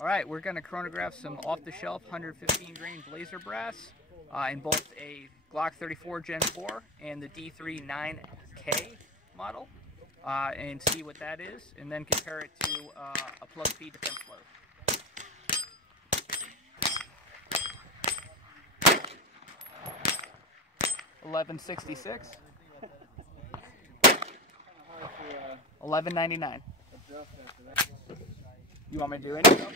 All right, we're going to chronograph some off-the-shelf 115 grain blazer brass in both a Glock 34 Gen 4 and the D3-9SDK model, and see what that is, and then compare it to a plug P defense load. $11.66. $11.99. You want me to do anything?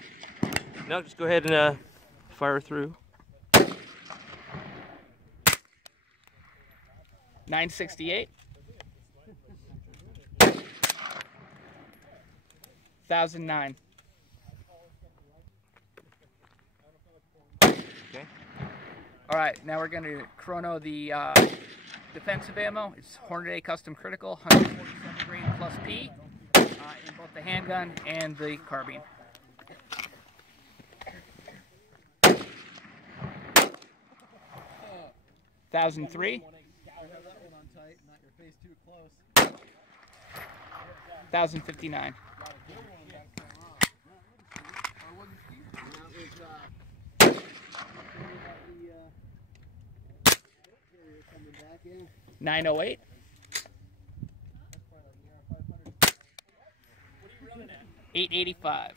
No, just go ahead and fire through. $9.68. 1009. Okay. All right, now we're going to chrono the defensive ammo. It's Hornady Custom Critical 147 grain plus P in both the handgun and the carbine. $1,003. $1,059. $908. $885.